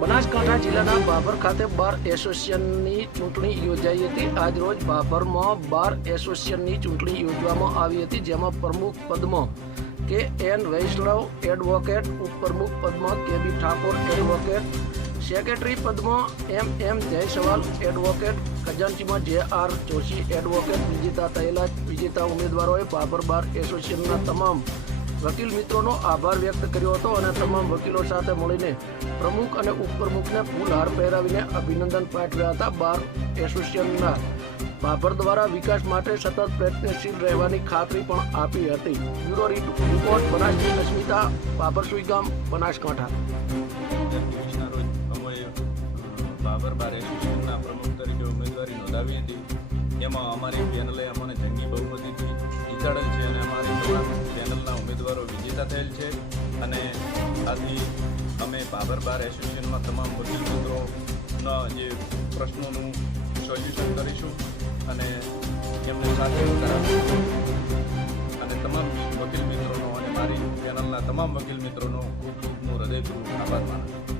બનાસકાંઠા જિલ્લાના બાબર ખાતે બાર એસોસિએશનની ચૂંટણી યોજાઈ હતી. આજરોજ બાબરમાં બાર એસોસિએશનની ચૂંટણી યોજવામાં આવી હતી, જેમાં પ્રમુખ પદમાં કે એન વૈષ્ણવ એડવોકેટ, ઉપપ્રમુખ પદમાં કે બી ઠાકોર એડવોકેટ, સેક્રેટરી પદમાં એમ એમ જયસવાલ એડવોકેટ, ખજાનચીમાં જે આર જોશી એડવોકેટ, વિજેતા થયેલા વિજેતા ઉમેદવારોએ બાબર બાર એસોસિએશનના તમામ વકીલ મિત્રોનો આભાર વ્યક્ત કર્યો હતો અને તમામ વકીલો સાથે મળીને પ્રમુખ અને ઉપપ્રમુખને ફૂલહાર પહેરાવીને અભિનંદન પાઠવ્યા હતા. બાર એસોસિએશનના બાબર દ્વારા વિકાસ માટે સતત પ્રયત્નશીલ રહેવાની ખાતરી પણ આપી હતી. બ્યુરો રિપોર્ટ બનાસની અસ્મિતા બાબરસુઈ ગામ, બનાસકાંઠા. બાબર બાર એસોસિએશનના પ્રમુખ તરીકે ઉમેદવારી નોંધાવી હતી. એમાં અમારી પેનલે અમને જંગી બહુમતીથી જીતાડેલ છે. વિજેતા થયેલ છે અને આથી અમે બાબર બાર એસોસિએશનમાં તમામ વકીલ મિત્રોના જે પ્રશ્નોનું સોલ્યુશન કરીશું અને એમને સાથે કરાવીશું. અને તમામ વકીલ મિત્રોનો અને મારી ચેનલના તમામ વકીલ મિત્રોનો ખૂબ ખૂબનું હૃદયપૂર્વક આભાર માનું છું.